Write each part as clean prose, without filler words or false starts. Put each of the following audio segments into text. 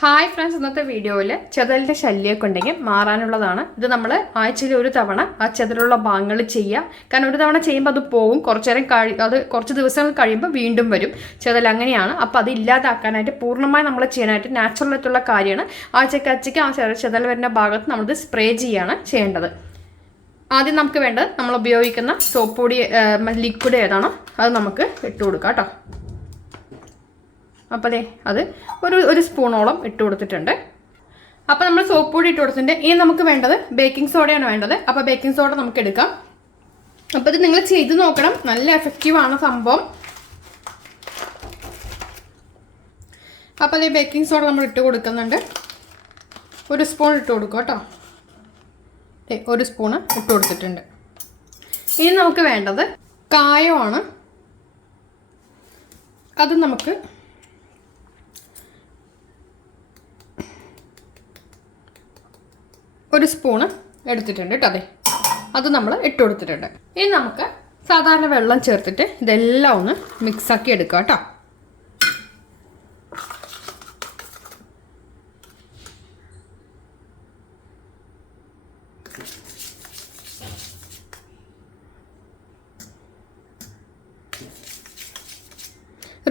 Hi friends, ഇന്നത്തെ വീഡിയോയിൽ ചെതലിൻ്റെ ശല്യമൊക്കെ ഉണ്ടെങ്കിൽ മാറാനുള്ളതാണ്. ഇത് നമ്മൾ ആഴ്ചയിൽ ഒരു തവണ ആ ചെതലുള്ള ഭാഗങ്ങൾ ചെയ്യുക. കാരണം ഒരു തവണ ചെയ്യുമ്പോൾ അത് പോകും, കുറച്ച് നേരം അത് കുറച്ച് ദിവസങ്ങൾ കഴിയുമ്പോൾ വീണ്ടും വരും ചെതൽ. അങ്ങനെയാണ്. അപ്പോൾ അത് ഇല്ലാതാക്കാനായിട്ട് പൂർണ്ണമായി നമ്മൾ ചെയ്യാനായിട്ട് നാച്ചുറൽ ആയിട്ടുള്ള കാര്യമാണ്. ആഴ്ചയ്ക്ക് ആ ചെതൽ വരുന്ന ഭാഗത്ത് നമ്മളിത് സ്പ്രേ ചെയ്യാണ് ചെയ്യേണ്ടത്. ആദ്യം നമുക്ക് വേണ്ടത് നമ്മൾ ഉപയോഗിക്കുന്ന സോപ്പ് പൊടി, ലിക്വിഡ് ഏതാണോ അത് നമുക്ക് ഇട്ട് കൊടുക്കാം കേട്ടോ. അപ്പോൾ അത് ഒരു സ്പൂണോളം ഇട്ട് കൊടുത്തിട്ടുണ്ട്. അപ്പോൾ നമ്മൾ സോപ്പ് പൊടി ഇട്ട് കൊടുത്തിട്ടുണ്ട്. ഇനി നമുക്ക് വേണ്ടത് ബേക്കിംഗ് സോഡയാണ് വേണ്ടത്. അപ്പോൾ ബേക്കിംഗ് സോഡ നമുക്ക് എടുക്കാം. അപ്പോൾ ഇത് നിങ്ങൾ ചെയ്ത് നോക്കണം, നല്ല എഫക്റ്റീവാണ് സംഭവം. അപ്പോൾ ഈ ബേക്കിംഗ് സോഡ നമ്മൾ ഇട്ട് കൊടുക്കുന്നുണ്ട്. ഒരു സ്പൂൺ ഇട്ട് കൊടുക്കും കേട്ടോ. ഒരു സ്പൂണ് ഇട്ട് കൊടുത്തിട്ടുണ്ട്. ഇനി നമുക്ക് വേണ്ടത് കായമാണ്. അത് നമുക്ക് ഒരു സ്പൂണ് എടുത്തിട്ടുണ്ട് കേട്ടോ. അത് നമ്മൾ ഇട്ട് കൊടുത്തിട്ടുണ്ട്. ഇനി നമുക്ക് സാധാരണ വെള്ളം ചേർത്തിട്ട് ഇതെല്ലാം ഒന്ന് മിക്സാക്കി എടുക്കാം കേട്ടോ.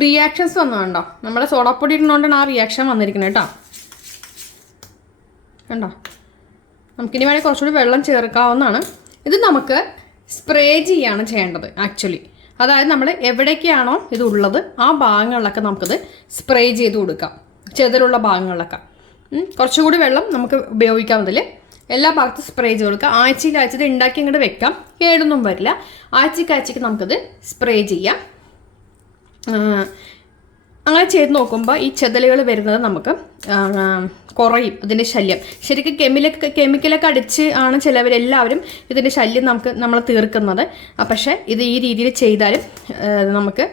റിയാക്ഷൻസ് വന്നു കണ്ടോ, നമ്മുടെ സോഡാപ്പൊടി ഇടുന്നതുകൊണ്ടാണ് ആ റിയാക്ഷൻ വന്നിരിക്കുന്നത് കേട്ടോ. കണ്ടോ, നമുക്കിനി വേണമെങ്കിൽ കുറച്ചുകൂടി വെള്ളം ചേർക്കാവുന്നതാണ്. ഇത് നമുക്ക് സ്പ്രേ ചെയ്യാണ് ചെയ്യേണ്ടത് ആക്ച്വലി. അതായത് നമ്മൾ എവിടേക്കാണോ ഇത് ഉള്ളത് ആ ഭാഗങ്ങളിലൊക്കെ നമുക്കിത് സ്പ്രേ ചെയ്ത് കൊടുക്കാം, ചെതലുള്ള ഭാഗങ്ങളിലൊക്കെ. കുറച്ചുകൂടി വെള്ളം നമുക്ക് ഉപയോഗിക്കാം. അതിൽ എല്ലാ ഭാഗത്തും സ്പ്രേ ചെയ്ത് കൊടുക്കാം. ആഴ്ചയിൽ ഉണ്ടാക്കി ഇങ്ങോട്ട് വെക്കാം, കേടൊന്നും വരില്ല. ആഴ്ചയ്ക്ക് നമുക്കിത് സ്പ്രേ ചെയ്യാം. അങ്ങനെ ചെയ്ത് നോക്കുമ്പോൾ ഈ ചെതലുകൾ വരുന്നത് നമുക്ക് കുറയും, അതിൻ്റെ ശല്യം. ശരിക്കും കെമിക്കലൊക്കെ അടിച്ച് ആണ് ചിലവരെല്ലാവരും ഇതിൻ്റെ ശല്യം നമ്മൾ തീർക്കുന്നത്. പക്ഷേ ഇത് ഈ രീതിയിൽ ചെയ്താലും നമുക്ക്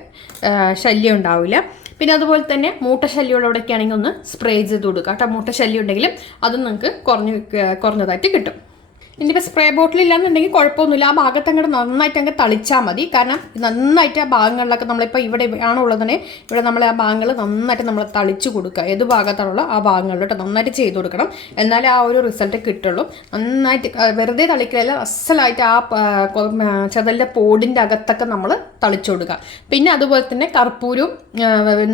ശല്യം ഉണ്ടാവില്ല. പിന്നെ അതുപോലെ തന്നെ മൂട്ടശല്യമുള്ളവിടെയൊക്കെ ആണെങ്കിൽ ഒന്ന് സ്പ്രേ ചെയ്ത് കൊടുക്കുക കേട്ടോ. മൂട്ടശല്യം ഉണ്ടെങ്കിലും അതും നിങ്ങൾക്ക് കുറഞ്ഞതായിട്ട് കിട്ടും. ഇനിയിപ്പോൾ സ്പ്രേ ബോട്ടിൽ ഇല്ലാന്നുണ്ടെങ്കിൽ കുഴപ്പമൊന്നുമില്ല. ആ ഭാഗത്ത് അങ്ങോട്ട് നന്നായിട്ട് അങ്ങ് തളിച്ചാൽ മതി. കാരണം നന്നായിട്ട് ആ ഭാഗങ്ങളിലൊക്കെ നമ്മളിപ്പോൾ ഇവിടെ ആണുള്ളതിനെ ഇവിടെ നമ്മൾ ആ ഭാഗങ്ങൾ നന്നായിട്ട് നമ്മൾ തളിച്ച് കൊടുക്കുക. ഏത് ഭാഗത്താണുള്ള ആ ഭാഗങ്ങളിലോട്ട് നന്നായിട്ട് ചെയ്ത് കൊടുക്കണം. എന്നാലേ ആ ഒരു റിസൾട്ട് കിട്ടുള്ളൂ. നന്നായിട്ട് വെറുതെ തളിക്കലല്ല, അസലായിട്ട് ആ ചെതലിൻ്റെ പോടിൻ്റെ അകത്തൊക്കെ നമ്മൾ തളിച്ചു കൊടുക്കുക. പിന്നെ അതുപോലെ തന്നെ കർപ്പൂരവും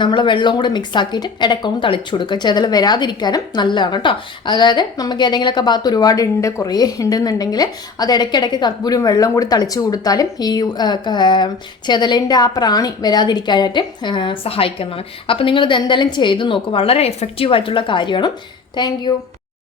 നമ്മൾ വെള്ളവും കൂടെ മിക്സ് ആക്കിയിട്ട് ഇടയ്ക്കൊന്ന് തളിച്ചു കൊടുക്കുക. ചെതൽ വരാതിരിക്കാനും നല്ലതാണ് കേട്ടോ. അതായത് നമുക്ക് ഏതെങ്കിലുമൊക്കെ ഭാഗത്ത് ഒരുപാട് ഉണ്ട്, കുറേ ഉണ്ടെന്നുണ്ടെങ്കിൽ അത് ഇടയ്ക്കിടയ്ക്ക് കർപ്പൂരം വെള്ളം കൂടി തളിച്ചു കൊടുത്താലും ഈ ചെതലിൻ്റെ ആ പ്രാണി വരാതിരിക്കാനായിട്ട് സഹായിക്കുന്നതാണ്. അപ്പോൾ നിങ്ങളിത് എന്തായാലും ചെയ്ത് നോക്കും. വളരെ എഫക്റ്റീവായിട്ടുള്ള കാര്യമാണ്. Thank you.